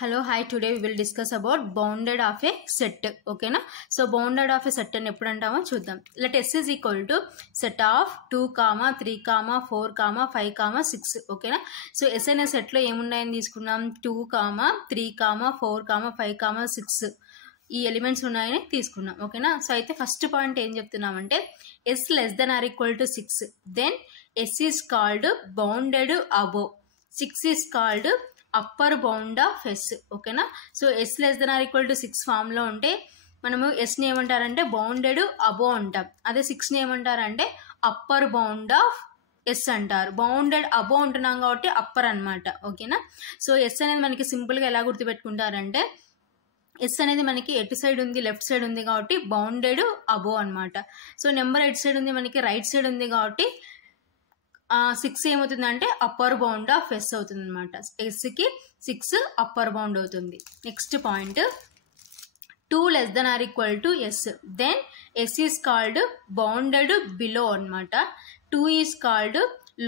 Hello, hi. Today we will discuss about bounded of a set. Okay na? So bounded of a set అని ఎప్పుడు అంటామో చూద్దాం. Let S is equal to set of 2, 3, 4, 5, 6. ఓకేనా? So S అనే set లో ఏమున్నాయని తీసుకున్నాం? 2, 3, 4, 5, 6 ఈ elements ఉన్నాయని తీసుకున్నాం. ఓకేనా? సో అయితే ఫస్ట్ పాయింట్ ఏం చెప్తున్నామంటే S less than or equal to 6, then S is called bounded above. 6 is called upper bound of S. ఓకేనా? So S less than or equal to 6 ఫామ్లో ఉంటే మనము ఎస్ని ఏమంటారంటే బౌండెడ్ అబో అంటాం. అదే 6ని ఏమంటారంటే అప్పర్ బౌండ్ ఆఫ్ ఎస్ అంటారు. బౌండెడ్ అబో అంటున్నాం కాబట్టి అప్పర్ అనమాట. ఓకేనా? సో ఎస్ అనేది మనకి సింపుల్గా ఎలా గుర్తుపెట్టుకుంటారంటే ఎస్ అనేది మనకి ఎటు సైడ్ ఉంది, లెఫ్ట్ సైడ్ ఉంది కాబట్టి బౌండెడ్ అబో అనమాట. సో నెంబర్ ఎటు సైడ్ ఉంది, మనకి రైట్ సైడ్ ఉంది కాబట్టి 6 ఏమవుతుందంటే అప్పర్ బౌండ్ ఆఫ్ ఎస్ అవుతుంది అనమాట. ఎస్కి 6 అప్పర్ బౌండ్ అవుతుంది. Next point 2 less than or equal to S, then S is called bounded below అనమాట. 2 is called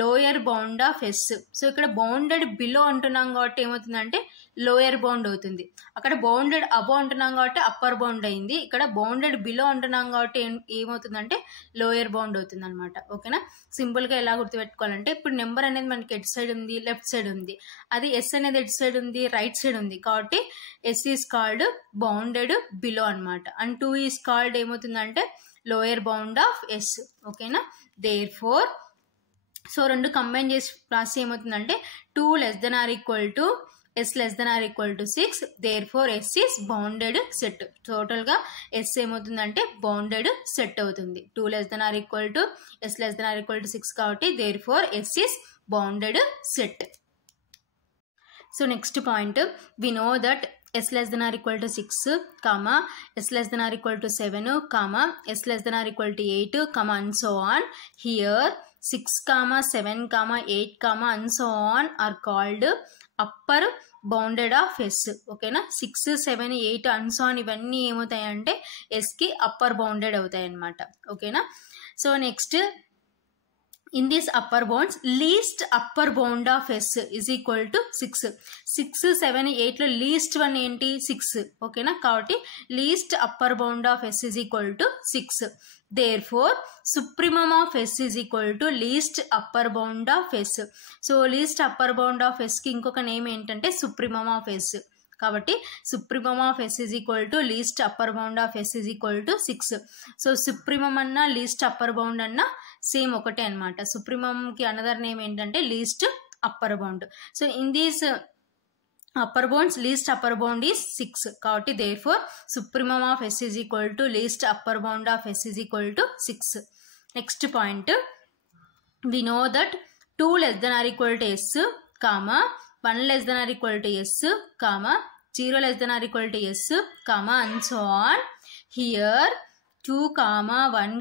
lower bound of S. So ఇక్కడ బౌండెడ్ బిలో అంటున్నాం కాబట్టి ఏమవుతుందంటే లోయర్ బౌండ్ అవుతుంది. అక్కడ బౌండెడ్ అబో అంటున్నాం కాబట్టి అప్పర్ బౌండ్ అయింది. ఇక్కడ బౌండెడ్ బిలో అంటున్నాం కాబట్టి ఏమవుతుందంటే లోయర్ బౌండ్ అవుతుంది అనమాట. ఓకేనా? సింపుల్గా ఎలా గుర్తుపెట్టుకోవాలంటే ఇప్పుడు నెంబర్ అనేది మనకి ఎటు సైడ్ ఉంది, లెఫ్ట్ సైడ్ ఉంది. అది ఎస్ అనేది ఎటు సైడ్ ఉంది, రైట్ సైడ్ ఉంది కాబట్టి S is called bounded below అనమాట. అండ్ 2 ఈస్ కాల్డ్ ఏమవుతుందంటే లోయర్ బౌండ్ ఆఫ్ ఎస్. ఓకేనా? దేర్ ఫోర్ సో రెండు కంబైన్ చేసి రాసి ఏమవుతుందంటే 2 less than or equal to S less than or equal to 6, therefore S is bounded set. టోటల్గా S ఏమవుతుందంటే bounded set అవుతుంది. 2 less than or equal to S less than or equal to 6 కాబట్టి therefore S is bounded set. So next point, we know that S less than or equal to 6, S less than or equal to 7, S less than or equal to 8, and so on. Here 6, 7, 8, and so on are called upper bounded of S. ఓకేనా? 6, 7, 8 and so on ఇవన్నీ ఏమవుతాయంటే ఎస్కి upper bounded అవుతాయి అన్నమాట. ఓకేనా? So next in these upper bounds, least upper bound of S is equal to 6. 6, 7, 8 లో least one ఏంటి 6. ఓకేనా? కాబట్టి least upper bound of S is equal to 6. Therefore, supremum of S is equal to least upper bound of S. So, least upper bound of S కి ఇంకొక name ఏంటంటే supremum of S. కాబట్టి supremum of S is equal to least upper bound of S is equal to 6. So supremum అన్న least upper bound అన్న same ఒకటే అనమాట. సుప్రీమమ్కి another name ఏంటంటే least upper bound. So in these upper bounds least upper bound is 6 కాబట్టి therefore supremum of S is equal to least upper bound of S is equal to 6. Next point, we know that 2 less than or equal to S, 1 less than or equal to S, 0 less than or equal to S, and so on. Here 2, 1,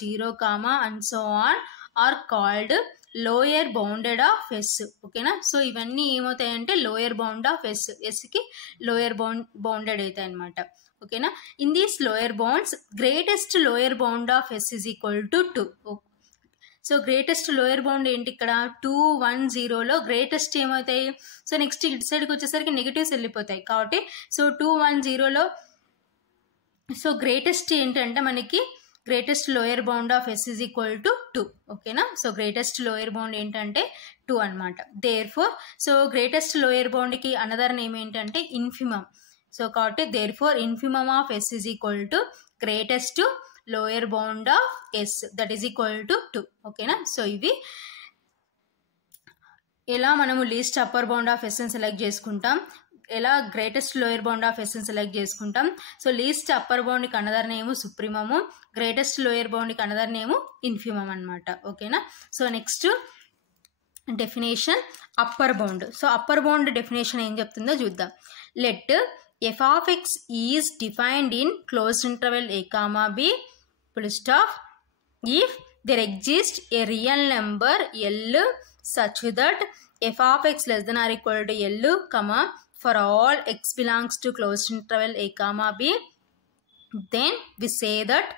0, and so on are called lower bounded of S. ఓకేనా? So ఇవన్నీ ఏమవుతాయంటే lower bound of S. ఎస్కి lower bounded అవుతాయి అనమాట. ఓకేనా? In these lower bounds greatest lower bound of S is equal to 2. So greatest lower bound ఏంటి ఇక్కడ 2, 1, 0లో గ్రేటెస్ట్ ఏమవుతాయి? సో నెక్స్ట్ ఇటు సైడ్కి వచ్చేసరికి నెగిటివ్స్ వెళ్ళిపోతాయి కాబట్టి సో 2, 1, 0లో సో గ్రేటెస్ట్ ఏంటంటే మనకి greatest lower bound of S is equal to 2. ఓకేనా? సో గ్రేటెస్ట్ లోయర్ బౌండ్ ఏంటంటే 2 అనమాట. Therefore so greatest lower బౌండ్కి అనదర్ నేమ్ ఏంటంటే ఇన్ఫిమమ్. సో కాబట్టి therefore infimum of S is equal to greatest lower bound of S that is equal to 2. ఓకేనా? So ఇవి ఎలా మనము least upper bound of ఎస్ని select చేసుకుంటాం, ఎలా గ్రేటెస్ట్ లోయర్ బౌండ్ ఆఫ్ ఎస్ని సెలెక్ట్ చేసుకుంటాం. సో లీస్ట్ అప్పర్ బౌండ్కి అనదర్ నేము సుప్రీమము, greatest lower బౌండ్కి అనదర్ నేము ఇన్ఫిమమ్ అనమాట. ఓకేనా? So next definition upper bound. So upper bound definition ఏం చెప్తుందో చూద్దాం. Let f of x is defined in closed interval a comma b full stop if there exists a real number L such that f of x less than or equal to L, for all x belongs to closed interval a comma b, then we say that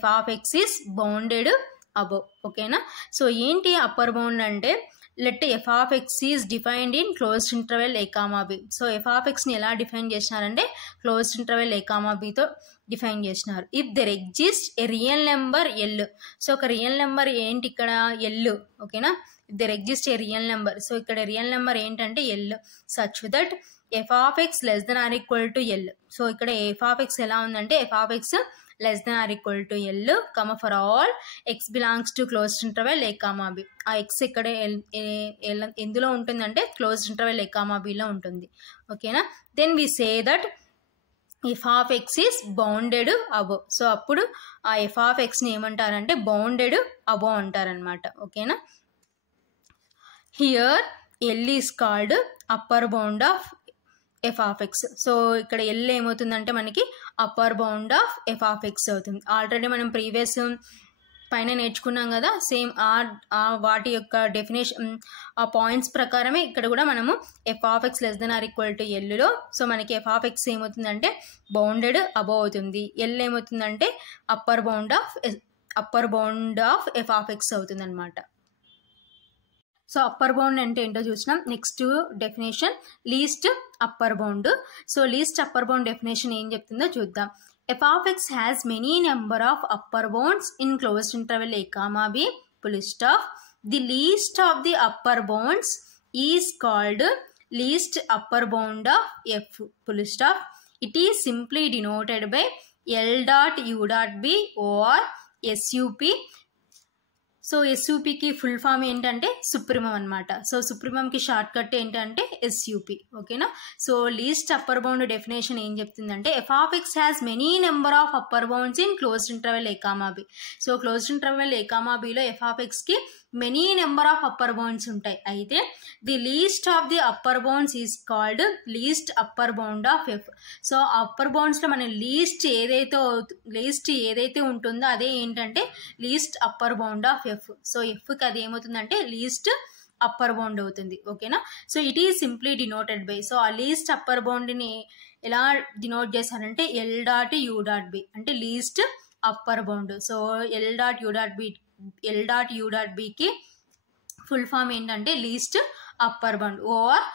f of x is bounded above. ఓకేనా? So ఏంటి upper bound అంటే let f of x is defined in closed interval A comma b. So f of ఎక్స్ని ఎలా define చేసినారంటే closed interval ఏ comma బితో define చేసినారు. If there exist a real number l. So ఒక real number ఏంటి ఇక్కడ l, ఓకేనా. If there exist a real number, so ఇక్కడ రియల్ నెంబర్ ఏంటంటే l, such that F of X less than or equal to L. So ఇక్కడ F of X ఎలా ఉందంటే F of X less than or equal to L, comma for all X belongs to closed interval A comma B. ఆ X ఇక్కడ ఎందులో ఉంటుందంటే closed interval ఏ comma బిలో ఉంటుంది, ఓకేనా. Then we say that F of X is bounded above. So అప్పుడు ఆ f of ఎక్స్ని ఏమంటారంటే బౌండెడ్ అబో అంటారనమాట, ఓకేనా. Here L is called upper bound of F of x. So ఇక్కడ ఎల్ ఏమవుతుందంటే మనకి upper bound of F of X అవుతుంది. ఆల్రెడీ మనం ప్రీవియస్ పైన నేర్చుకున్నాం కదా, సేమ్ వాటి యొక్క డెఫినేషన్ ఆ పాయింట్స్ ప్రకారమే ఇక్కడ కూడా మనము F of X less than or equal to ఎల్లో సో మనకి ఎఫ్ ఆఫ్ ఎక్స్ ఏమవుతుందంటే బౌండెడ్ అబోవ్ అవుతుంది, ఎల్ ఏమవుతుందంటే upper bound of F of X అవుతుంది అనమాట. సో అప్పర్ బౌండ్ అంటే ఏంటో చూసినాం. Next definition least upper bound. So least upper bound definition ఏం చెప్తుందో చూద్దాం. F of X has many number of upper bounds in closed interval A comma B full stop. The least of the upper bounds is called least upper bound of f full stop. It is simply denoted by L dot U dot B or SUP. So ఎస్యూపికి full form ఏంటంటే supremum అనమాట. So సుప్రీమంకి short cut ఏంటంటే SUP, ఓకేనా. So least upper bound definition ఏం చెప్తుందంటే f of X has many number of upper bounds in closed interval A comma b. So closed interval A comma బిలో f of ఎక్స్కి many number of upper bounds ఉంటాయి. అయితే the least of the upper bounds is called least upper bound of f. So upper బౌండ్స్లో మన least ఏదైతే ఉంటుందో అదే ఏంటంటే least upper bound of f. So ఎఫ్కి అది ఏమవుతుందంటే లీస్ట్ అప్పర్ బౌండ్ అవుతుంది, ఓకేనా. So it is simply denoted by. So ఆ లీస్ట్ అప్పర్ బౌండ్ని ఎలా డినోట్ చేశారంటే L dot U dot B అంటే least upper bound. So L dot U dot బికి ఫుల్ ఫామ్ ఏంటంటే least upper bound or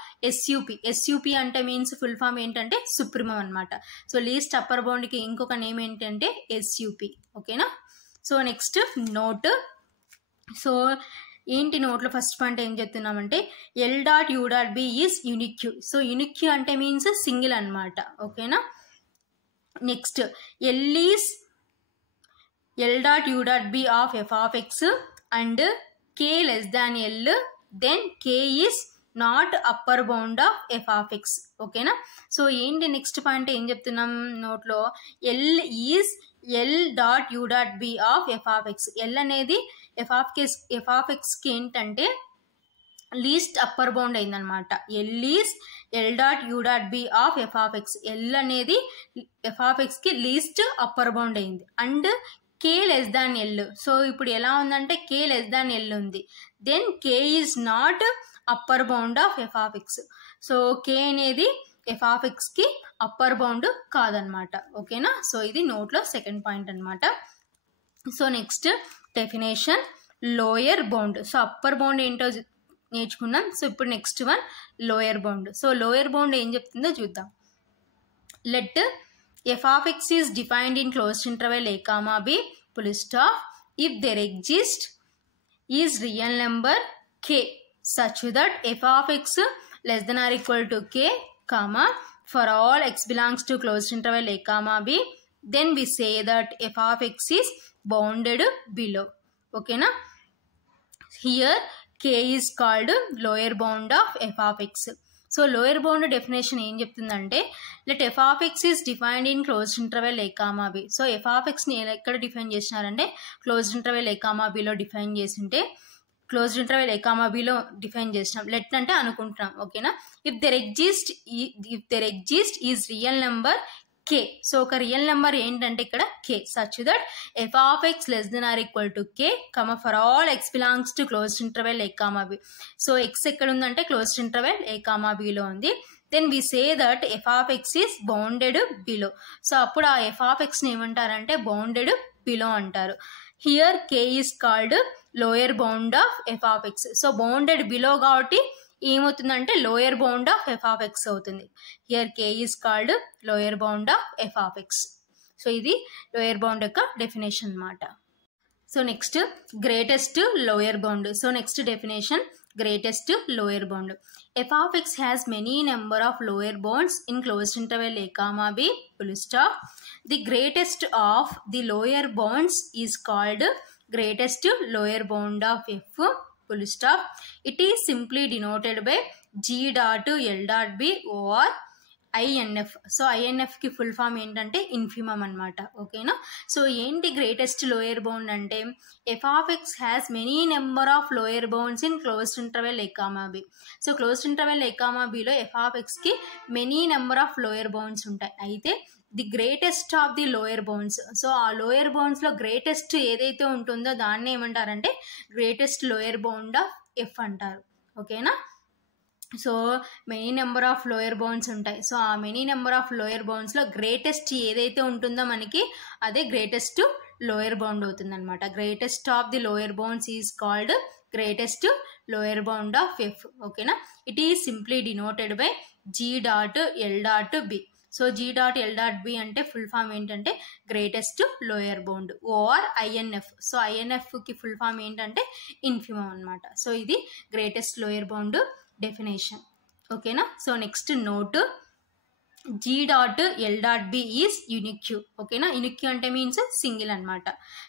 SUP అంటే మీన్స్ ఫుల్ ఫామ్ ఏంటంటే supremum అనమాట. సో లీస్ట్ అప్పర్ బౌండ్కి ఇంకొక నేమ్ ఏంటంటే ఎస్యూపి, ఓకేనా. So next note. సో ఏంటి నోట్లో ఫస్ట్ పాయింట్ ఏం చెప్తున్నామంటే L dot U dot B is unique. So unique అంటే మీన్స్ సింగిల్ అనమాట, ఓకేనా. Next L dot U dot B of F of x and k less than l, then k is not upper bound of F of x, ఓకేనా. So ఏంటి next point ఏం చెప్తున్నాం నోట్లో l is L dot U dot B of F of x. L అనేది f of ఎక్స్కి ఏంటంటే least upper bound అయిందనమాట. L is L dot U dot B of F of x. L అనేది f of ఎక్స్కి least upper bound అయింది and k less than l. So ఇప్పుడు ఎలా ఉందంటే కే లెస్ దాన్ ఎల్ ఉంది, then k is not upper bound of F of x. So k అనేది f of ఎక్స్కి upper bound కాదనమాట, ఓకేనా. సో ఇది నోట్లో సెకండ్ పాయింట్ అనమాట. So next definition lower bound. So upper bound ఏంటో నేర్చుకున్నాం. సో ఇప్పుడు next one lower bound. So lower bound ఏం చెప్తుందో చూద్దాం. Let f of x is defined in closed interval A comma B full stop if there exist is real number K such that f of x less than or equal to k, comma, for all x belongs to closed interval a comma b, then we say that f of x is bounded below, okay na. Here k is called lower bound of f of x. So lower bound definition ఏం చెప్తుందంటే let f of x is defined in closed interval a comma b. So f of x ని ఎక్కడ define చేసినారంటే closed interval a comma b లో define చేసింటే closed interval ఏ comma బిలో define చేసినాం. Let అంటే అనుకుంటున్నాం, ఓకేనా. If there exist is real number k. So ఒక రియల్ నెంబర్ ఏంటంటే ఇక్కడ k such that F of X less than or equal to k, comma for all X belongs to closed interval A comma b. So x ఎక్కడ ఉందంటే closed interval ఏ comma below ఉంది. Then we say that F of x is bounded below. So అప్పుడు ఆ f of ఎక్స్ని ఏమంటారంటే bounded below అంటారు. Here k is called lower bound of F of x. So bounded below కాబట్టి ఏమవుతుందంటే lower bound of F of X అవుతుంది. Here k is called lower bound of F of x. So ఇది lower bound యొక్క definition అన్నమాట. So next greatest lower bound. So next definition greatest lower bound. F of x has many number of lower bounds in closed interval a comma b full stop. The greatest of the lower bounds is called greatest lower bound of f full stop. It is simply denoted by g dot l dot b or INF. So ఐఎన్ఎఫ్కి full form ఏంటంటే infimum అనమాట. ఓకేనా. So ఏంటి greatest lower bound అంటే f of X has many number of lower bounds in closed interval A comma b. So closed interval A comma బిలో f of ఎక్స్కి many number of lower bounds ఉంటాయి. అయితే the greatest of the lower bounds, so ఆ lower బౌండ్స్లో greatest ఏదైతే ఉంటుందో దాన్ని ఏమంటారంటే greatest lower bound of f అంటారు. ఓకేనా. So many number of lower bounds ఉంటాయి. సో ఆ మెనీ నెంబర్ ఆఫ్ లోయర్ బౌండ్స్లో గ్రేటెస్ట్ ఏదైతే ఉంటుందో మనకి అదే గ్రేటెస్ట్ లోయర్ బౌండ్ అవుతుంది అనమాట. Greatest of the lower bounds is called greatest lower bound of f. ఓకేనా. It is simply denoted by G dot L dot B. So G dot L dot B అంటే full form ఏంటంటే greatest lower bound or INF. So ఐఎన్ఎఫ్కి full form ఏంటంటే infimum అనమాట. So ఇది greatest lower bound definition. ఓకేనా. So next note G dot L dot B is unique. ఓకేనా. Unique అంటే means single అనమాట.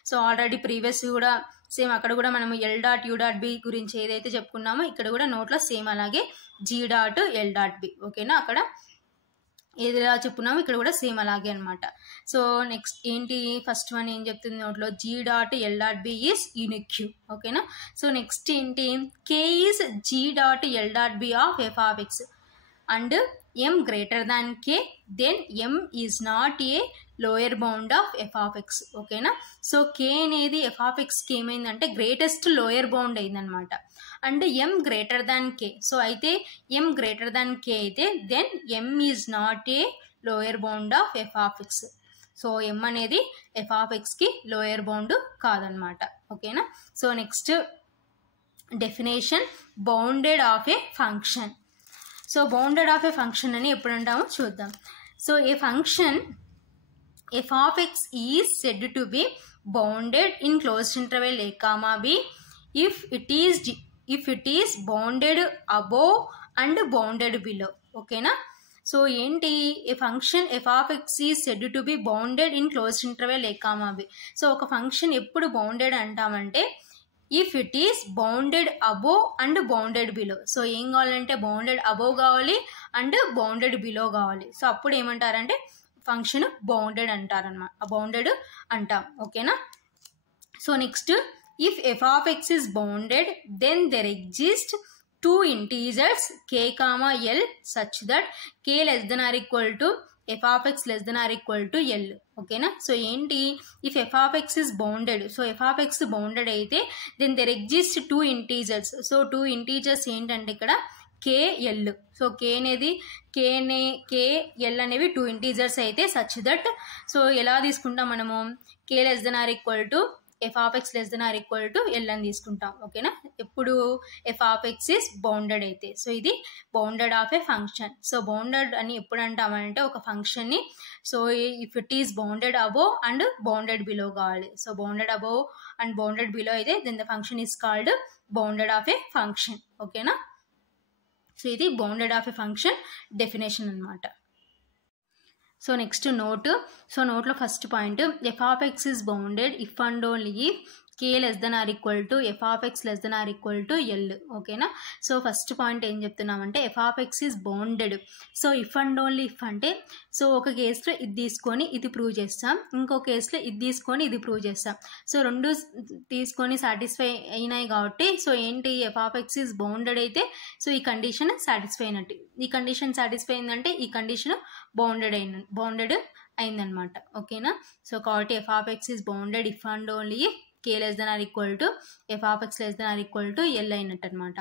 సో ఆల్రెడీ ప్రీవియస్ కూడా సేమ్ అక్కడ కూడా మనం L dot U dot B గురించి ఏదైతే చెప్పుకున్నామో ఇక్కడ కూడా నోట్లో సేమ్ అలాగే G dot L dot B. ఓకేనా. అక్కడ ఏదిలా చెప్పుకున్నామో ఇక్కడ కూడా సేమ్ అలాగే అనమాట. సో నెక్స్ట్ ఏంటి ఫస్ట్ వన్ ఏం చెప్తుంది నోట్లో G dot L dot B is unique. ఓకేనా. సో నెక్స్ట్ ఏంటి k is G dot L dot B of F of x and m greater than k then m is not a lower bound of F of x. ఓకేనా. So k అనేది f of ఎక్స్కి ఏమైందంటే greatest lower bound అయిందనమాట. And m greater than k. So అయితే m greater than k అయితే then m is not a lower bound of F of x. So ఎం అనేది f of ఎక్స్కి lower bound కాదనమాట. ఓకేనా. So next definition bounded of a function. So bounded of a function అని ఎప్పుడు అంటామో చూద్దాం. So A function f of x is said to be bounded in closed interval a comma b if it is bounded above and bounded below. ఓకేనా. So ఏంటి a function f of x is said to be bounded in closed interval A comma b. So ఒక function ఎప్పుడు bounded అంటామంటే if it is bounded above and bounded below. So ఏం కావాలంటే bounded above కావాలి and bounded below కావాలి. So అప్పుడు ఏమంటారంటే function bounded అంటారనమాట, బౌండెడ్ అంటాం. ఓకేనా. So next if f of x is bounded then there exist two integers k comma L such that k less than or equal to f of X less than or equal to l. ఓకేనా. So ఏంటి if f of x is bounded, so f of x bounded అయితే then there exist two integers. So two integers ఏంటంటే ఇక్కడ k l. So k l అనేవి two integers అయితే such that. So ఎలా తీసుకుంటాం మనము k less than or equal to f of X less than or equal to l అని తీసుకుంటాం. ఓకేనా. ఎప్పుడు f of x is bounded అయితే. సో ఇది bounded of a function. So bounded అని ఎప్పుడు అంటామంటే ఒక ఫంక్షన్ని so if it is bounded above and bounded below కావాలి. So bounded above and bounded below అయితే then the function is called bounded of a function. ఓకేనా. So ఇది bounded of a function definition అనమాట. So next note. సో నోట్లో first point f of x is bounded if and only if k less than or equal to f of X less than or equal to l. ఓకేనా. So first point ఏం చెప్తున్నామంటే f of x is bounded. So if and only if అంటే so ఒక కేసులో ఇది తీసుకొని ఇది prove చేస్తాం, ఇంకో కేసులో ఇది తీసుకొని ఇది ప్రూవ్ చేస్తాం. సో రెండు తీసుకొని సాటిస్ఫై అయినాయి కాబట్టి సో ఏంటి F of x is bounded అయితే సో ఈ కండిషన్ సాటిస్ఫై అయినట్టు. ఈ కండిషన్ సాటిస్ఫై అయిందంటే ఈ కండిషన్ బౌండెడ్ అయిందనమాట. ఓకేనా. సో కాబట్టి F of x is bounded if and only K less than or equal to f of X less than or equal to L అయినట్టు అనమాట.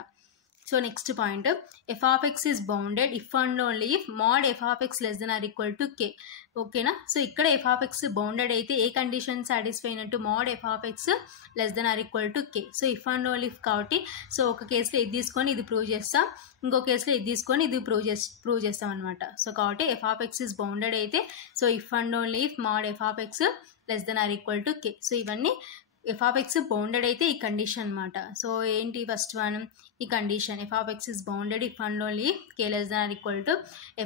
So next point f of x is bounded if and only if mod f of x less than or equal to k. ఓకేనా. So ఇక్కడ f of x bounded అయితే ఏ condition satisfy అయినట్టు mod f of x less than or equal to k. So if and only if కాబట్టి so ఒక కేసులో ఇది తీసుకొని ఇది ప్రూవ్ చేస్తాం, ఇంకో కేసులో ఇది తీసుకొని ఇది ప్రూవ్ చేస్తాం అనమాట. సో కాబట్టి f of x is bounded అయితే so if and only if mod f of x less than or equal to k. So ఇవన్నీ f of x బౌండెడ్ అయితే ఈ కండిషన్ అనమాట. సో ఏంటి ఫస్ట్ వన్ ఈ condition f of x is bounded if and only k less than or equal to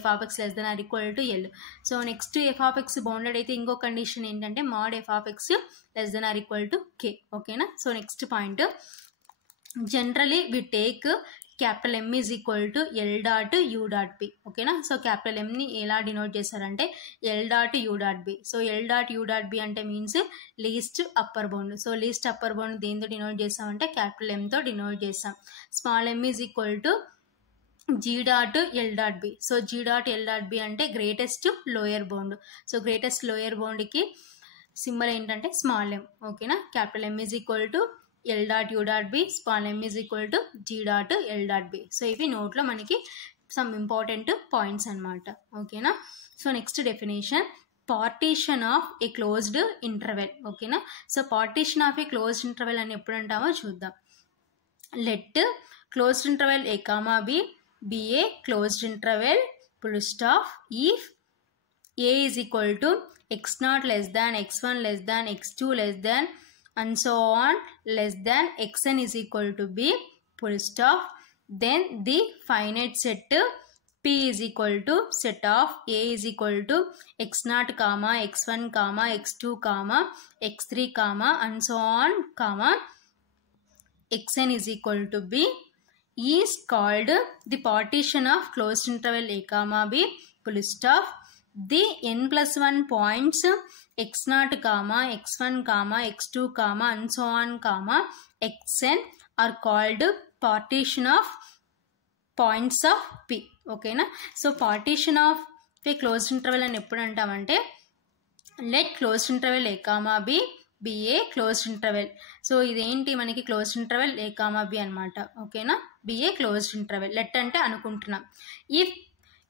f of x less than or equal to l. So next f of x bounded అయితే ఇంకో condition ఏంటంటే mod f of x less than or equal to k. ఓకేనా. So next point generally we take capital M is equal to L dot U dot B. ఓకేనా. So capital Mని ఎలా denote చేశారంటే L dot U dot B. So L dot U dot B అంటే means least upper bound. So least upper bound దేంతో denote చేస్తామంటే క్యాపిటల్ Mతో denote చేస్తాం. Small m is equal to G dot L dot B. So G dot L dot B అంటే greatest lower bound. So greatest lower బౌండ్కి symbol ఏంటంటే small m. ఓకేనా. Capital M is equal to L dot U dot B, small m is equal to G dot L dot B. So ఇవి నోట్లో మనకి some important points అనమాట. ఓకేనా. So next definition partition of a closed interval. ఓకేనా. So partition of a closed interval అని ఎప్పుడు అంటామో చూద్దాం. Let closed interval a comma b be a closed interval full stop if a is equal to x0 less than x1 less than x2 less than and so on less than xn is equal to b full stop. Then the finite set p is equal to set of a is equal to x0 comma x1 comma x2 comma x3 comma and so on comma xn is equal to b is called the partition of closed interval a comma b full stop. The n plus 1 points x0 comma x1 comma x2 comma and so on comma xn are called partition of points of p. ఓకేనా. So partition of a closed interval అని ఎప్పుడు అంటామంటే let closed interval A comma b be a closed interval. So ఇదేంటి మనకి closed interval ఏ comma b అనమాట. ఓకేనా. Be a closed interval. Let అంటే అనుకుంటున్నాం. If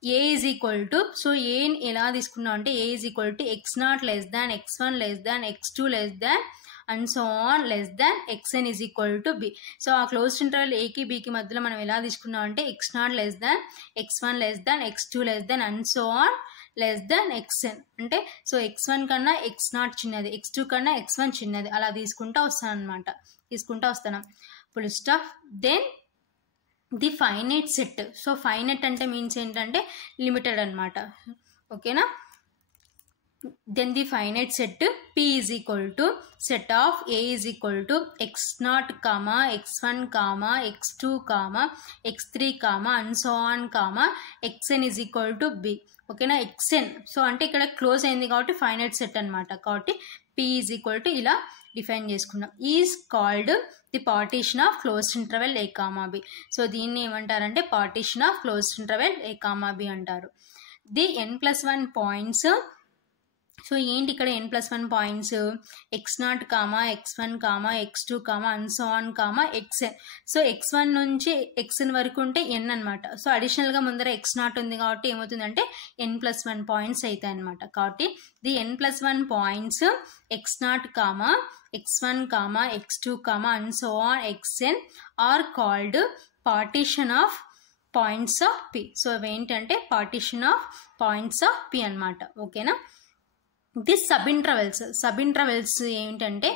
a is equal to so ఏని ఎలా తీసుకున్నాం అంటే a is equal to x0 less than x1 less than x2 less than and so on less than xn is equal to b. So ఆ closed interval ఏకి బీకి మధ్యలో మనం ఎలా తీసుకున్నాం అంటే x0 less than x1 less than x2 less than and so on less than xn. అంటే so x1 కన్నా x0 చిన్నది, x2 కన్నా x1 చిన్నది, అలా తీసుకుంటా వస్తాను అనమాట. తీసుకుంటా వస్తాను full stop. Then the finite set. So finite అంటే మీన్స్ ఏంటంటే లిమిటెడ్ అనమాట. ఓకేనా. Then the finite set p is equal to set of a is equal to x0 comma x1 comma x2 comma x3 comma and so on comma xn is equal to b. ఓకేనా. xn so అంటే ఇక్కడ close అయింది కాబట్టి finite set అనమాట. కాబట్టి p is equal to ఇలా define చేసుకున్నాం. Is called the partition of closed interval A comma b. So దీన్ని ఏమంటారంటే partition of closed interval A comma b అంటారు. The n+1 points. సో ఏంటి ఇక్కడ n+1 points x0 comma x1 comma x2 comma and so on comma xn. So x1 నుంచి xn వరకు ఉంటే n అనమాట. So అడిషనల్గా ముందర x0 ఉంది కాబట్టి ఏమవుతుందంటే n+1 పాయింట్స్ అవుతాయి అనమాట. కాబట్టి the n+1 points x0 comma x1 comma x2 comma and so on xn are called partition of points of p. So అవేంటంటే partition of points of p అనమాట. ఓకేనా. దిస్ సబ్ ఇంటర్వెల్స్ ఏంటంటే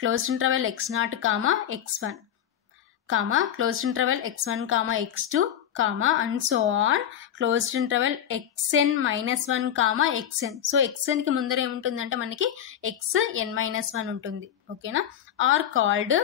closed interval x0 comma x1 comma closed interval x1 comma x2 comma and so on closed interval xn-1 comma xn. So xnకి ముందర ఏముంటుందంటే మనకి xn-1 ఉంటుంది. ఓకేనా. Are called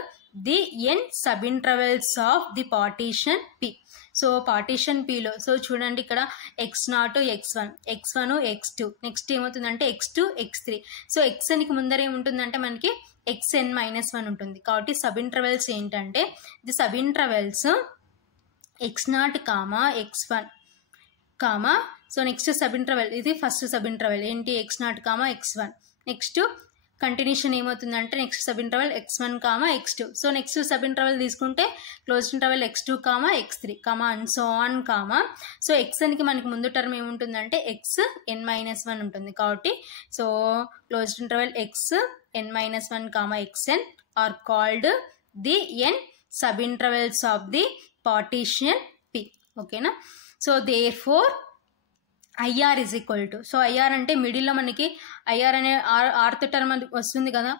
the n sub intervals of the partition p. So partition pలో so చూడండి ఇక్కడ x0 x1 x1 x2 next ఏమవుతుందంటే x2 x3. సో xnకి ముందర ఏముంటుందంటే మనకి xn-1 ఉంటుంది. కాబట్టి సబ్ ఇంటర్వెల్స్ ఏంటంటే the sub intervals x0 comma x1 comma so next sub interval ఇది ఫస్ట్ సబ్ ఇంటర్వెల్ ఏంటి x0 comma x1. Next continuation ఏమవుతుందంటే next sub interval x1 comma x2. So next sub interval తీసుకుంటే closed interval x2 comma x3 comma and so on comma. So xnకి మనకి ముందు term ఏముంటుందంటే xn-1 ఉంటుంది. కాబట్టి so closed interval xn-1 comma xn are called the n sub intervals of the partition P. ఓకేనా. So therefore IR is equal to, so IR అంటే మిడిల్లో మనకి IR అనే ఆర్త్ టర్మ్ వస్తుంది కదా.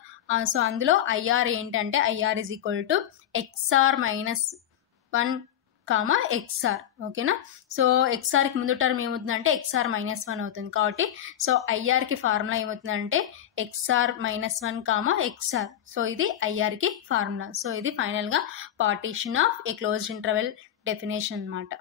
సో అందులో IR ఏంటంటే IR is equal to XR-1 comma XR. ఓకేనా. సో XRకి ముందు టర్మ్ ఏమవుతుందంటే XR-1 అవుతుంది. కాబట్టి సో IRకి ఫార్ములా ఏమవుతుందంటే XR-1 కామా XR. సో ఇది IRకి ఫార్ములా. సో ఇది ఫైనల్గా partition of a closed interval definition అన్నమాట.